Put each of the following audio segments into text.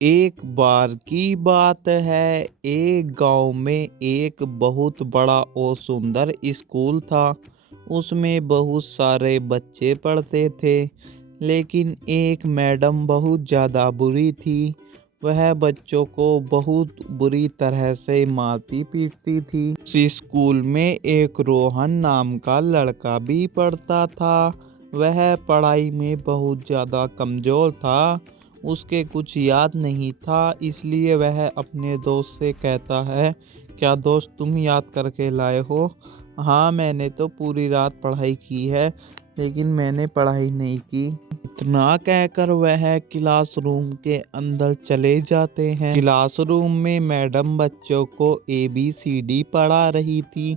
एक बार की बात है, एक गांव में एक बहुत बड़ा और सुंदर स्कूल था। उसमें बहुत सारे बच्चे पढ़ते थे, लेकिन एक मैडम बहुत ज़्यादा बुरी थी। वह बच्चों को बहुत बुरी तरह से मारती पीटती थी। उस स्कूल में एक रोहन नाम का लड़का भी पढ़ता था। वह पढ़ाई में बहुत ज़्यादा कमज़ोर था। उसे कुछ याद नहीं था, इसलिए वह अपने दोस्त से कहता है, क्या दोस्त तुम याद करके लाए हो? हाँ, मैंने तो पूरी रात पढ़ाई की है, लेकिन मैंने पढ़ाई नहीं की। इतना कहकर वह क्लासरूम के अंदर चले जाते हैं। क्लासरूम में मैडम बच्चों को ABCD पढ़ा रही थी,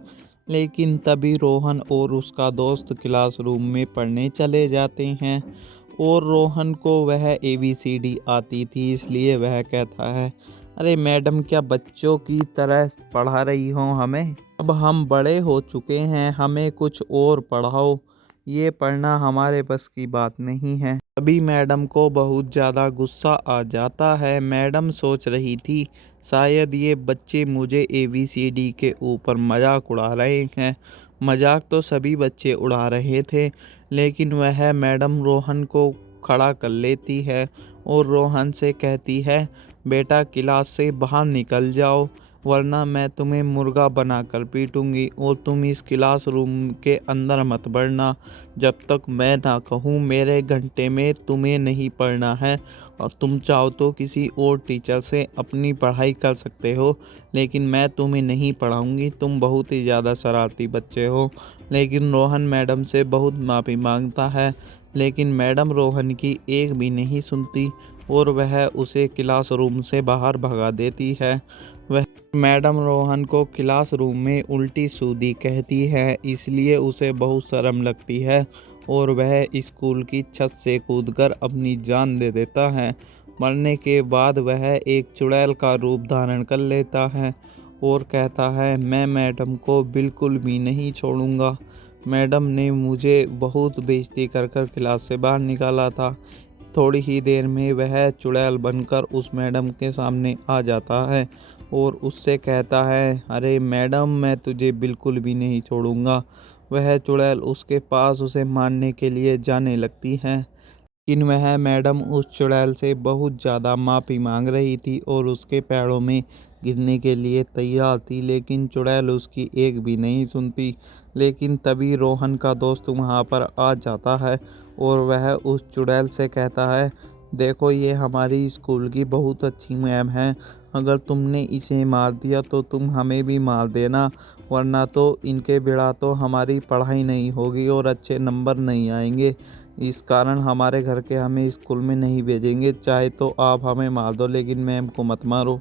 लेकिन तभी रोहन और उसका दोस्त क्लासरूम में पढ़ने चले जाते हैं। और रोहन को वह ABCD आती थी, इसलिए वह कहता है, अरे मैडम, क्या बच्चों की तरह पढ़ा रही हो हमें? अब हम बड़े हो चुके हैं, हमें कुछ और पढ़ाओ। ये पढ़ना हमारे बस की बात नहीं है। अभी मैडम को बहुत ज़्यादा गुस्सा आ जाता है। मैडम सोच रही थी, शायद ये बच्चे मुझे ABCD के ऊपर मजाक उड़ा रहे हैं। मजाक तो सभी बच्चे उड़ा रहे थे, लेकिन वह मैडम रोहन को खड़ा कर लेती है और रोहन से कहती है, बेटा क्लास से बाहर निकल जाओ, वरना मैं तुम्हें मुर्गा बनाकर पीटूंगी और तुम इस क्लासरूम के अंदर मत बढ़ना। जब तक मैं ना कहूँ मेरे घंटे में तुम्हें नहीं पढ़ना है। और तुम चाहो तो किसी और टीचर से अपनी पढ़ाई कर सकते हो, लेकिन मैं तुम्हें नहीं पढ़ाऊंगी। तुम बहुत ही ज़्यादा शरारती बच्चे हो। लेकिन रोहन मैडम से बहुत माफ़ी मांगता है, लेकिन मैडम रोहन की एक भी नहीं सुनती और वह उसे क्लासरूम से बाहर भगा देती है। वह मैडम रोहन को क्लासरूम में उल्टी सूदी कहती है, इसलिए उसे बहुत शर्म लगती है और वह स्कूल की छत से कूदकर अपनी जान दे देता है। मरने के बाद वह एक चुड़ैल का रूप धारण कर लेता है और कहता है, मैं मैडम को बिल्कुल भी नहीं छोड़ूंगा। मैडम ने मुझे बहुत बेइज्जती कर कर क्लास से बाहर निकाला था। थोड़ी ही देर में वह चुड़ैल बनकर उस मैडम के सामने आ जाता है और उससे कहता है, अरे मैडम, मैं तुझे बिल्कुल भी नहीं छोड़ूंगा। वह चुड़ैल उसके पास उसे मारने के लिए जाने लगती है, लेकिन वह मैडम उस चुड़ैल से बहुत ज़्यादा माफ़ी मांग रही थी और उसके पैरों में गिरने के लिए तैयार थी, लेकिन चुड़ैल उसकी एक भी नहीं सुनती। लेकिन तभी रोहन का दोस्त वहाँ पर आ जाता है और वह उस चुड़ैल से कहता है, देखो, ये हमारी स्कूल की बहुत अच्छी मैम है। अगर तुमने इसे मार दिया तो तुम हमें भी मार देना, वरना तो इनके बिना तो हमारी पढ़ाई नहीं होगी और अच्छे नंबर नहीं आएंगे। इस कारण हमारे घर के हमें स्कूल में नहीं भेजेंगे। चाहे तो आप हमें मार दो, लेकिन मैम को मत मारो।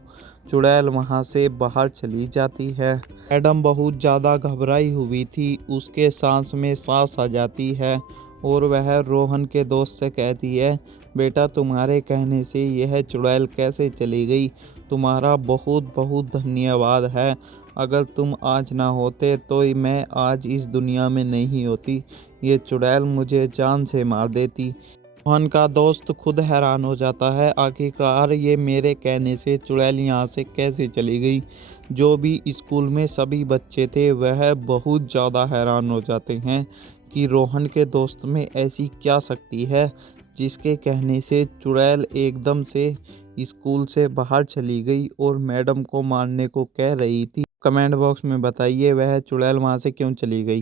चुड़ैल वहाँ से बाहर चली जाती है। मैडम बहुत ज़्यादा घबराई हुई थी, उसके सांस में सांस आ जाती है और वह रोहन के दोस्त से कहती है, बेटा, तुम्हारे कहने से यह चुड़ैल कैसे चली गई? तुम्हारा बहुत बहुत धन्यवाद है। अगर तुम आज ना होते तो मैं आज इस दुनिया में नहीं होती। ये चुड़ैल मुझे जान से मार देती। रोहन का दोस्त खुद हैरान हो जाता है, आखिरकार ये मेरे कहने से चुड़ैल यहाँ से कैसे चली गई। जो भी स्कूल में सभी बच्चे थे वह बहुत ज़्यादा हैरान हो जाते हैं कि रोहन के दोस्त में ऐसी क्या शक्ति है जिसके कहने से चुड़ैल एकदम से स्कूल से बाहर चली गई और मैडम को मारने को कह रही थी। कमेंट बॉक्स में बताइए, वह चुड़ैल वहाँ से क्यों चली गई।